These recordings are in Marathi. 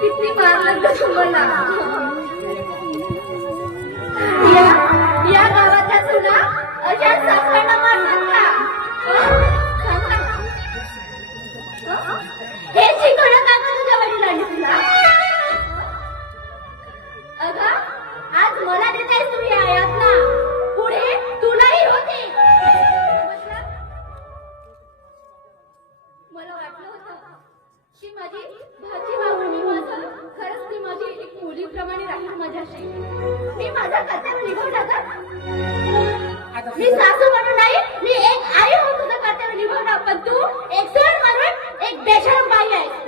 किती मारलं तुम्हाला या गावातल्या सुना अशा सासऱ्यांना मारतात का? हे शिकवणं का तुझ्या वडिलांनी तुला? अगं आज मला देतायस तू या यातना, पुढे तुलाही होते. मला वाटलं होतं की माझी भाची वावणी माझं खरंच ती माझी एक मुलीप्रमाणे राहील माझ्याशी. मी माझं कर्तव्य निभावलं का? मी सासू म्हणून नाही, मी एक आई म्हणून तुझं कर्तव्य निभावलं, पण तू एक सून म्हणून एक बेशरम बाई आहे.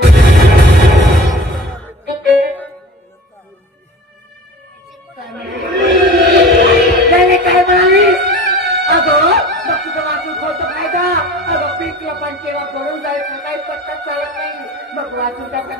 काय म्हणालीस? अगं मग तुझं वाचून होतं काय का? अगं पिकलं पण केव्हा पडून जायचं काही पत्ताच चालत नाही. मग वाचून टाका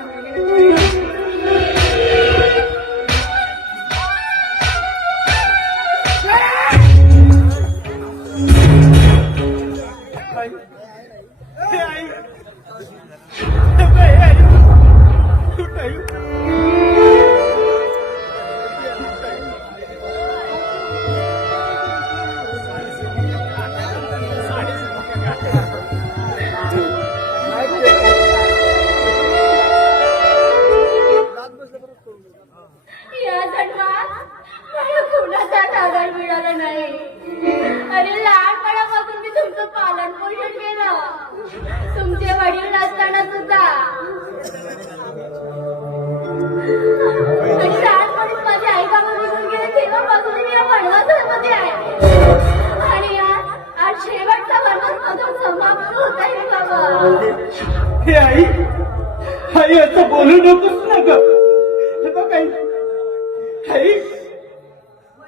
आणि लहानपणापासून मी तुमचं पालन पोषण केलं, तुमचे वडील नसताना सुद्धा. आणि लहानपणीच माझे आई बाबा निघून गेले तेव्हापासून मी या वनवासामध्ये आहे. आणि आज शेवटचा वनवास माझा समाप्त होत आहे बाबा. हे आई, आई असं बोलू नकोस ना ग. हे बघ आई, आई,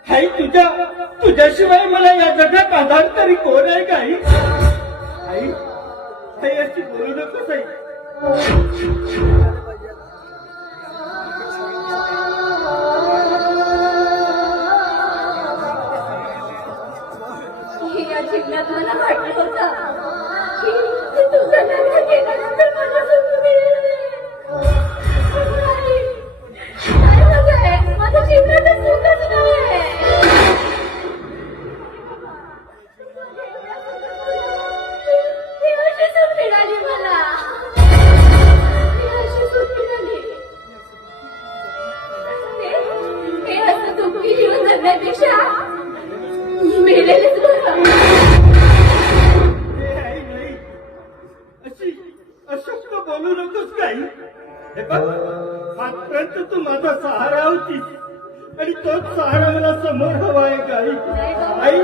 आई तुझ्याशिवाय मला या जगात आधार तरी कोण आहे का आई? आई, आई अशी बोलू नकोस आई. या जीवनात मला वाटलं होतं की तुझं लग्न केल्यानंतर मला सुख मिळेल. नाही होतंय, माझ्या जीवनात सुखच नाही. ही अशी सूट मिळाली मला, ही अशी सूट मिळाली. हे असं दुःखी जीवन जगण्यापेक्षा मेलेलेच बरं. हे आई नाही, अशी अशक्त बोलू नकोस का आई? हे बघ, आजपर्यंत तू माझा सहारा होतीस आणि तोच सहारा मला समोर हवा आहे का आई? आई,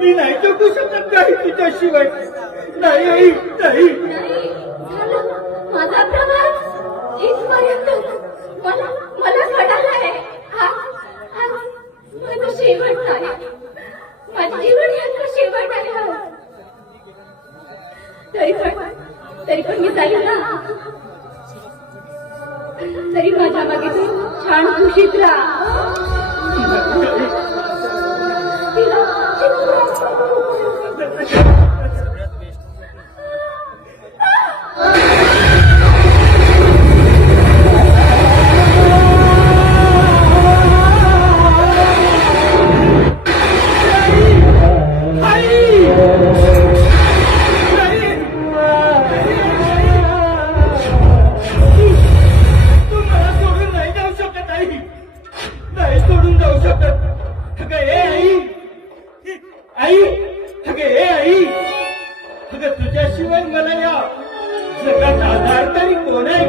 मी नाही जगू शकत काही तुझ्याशिवाय. नाही आई, नाही. नाही, झालं. माझा प्रवास इथपर्यंत. मला कळालंय हा माझा शेवट आहे. माझी जीवन याचा शेवट आहे हा. तरी पण मी जाईल ना. तरी माझ्या मागे तू छान खुशीत राहा. तुझ्याशिवाय मला या जगात आधार तरी कोण आहे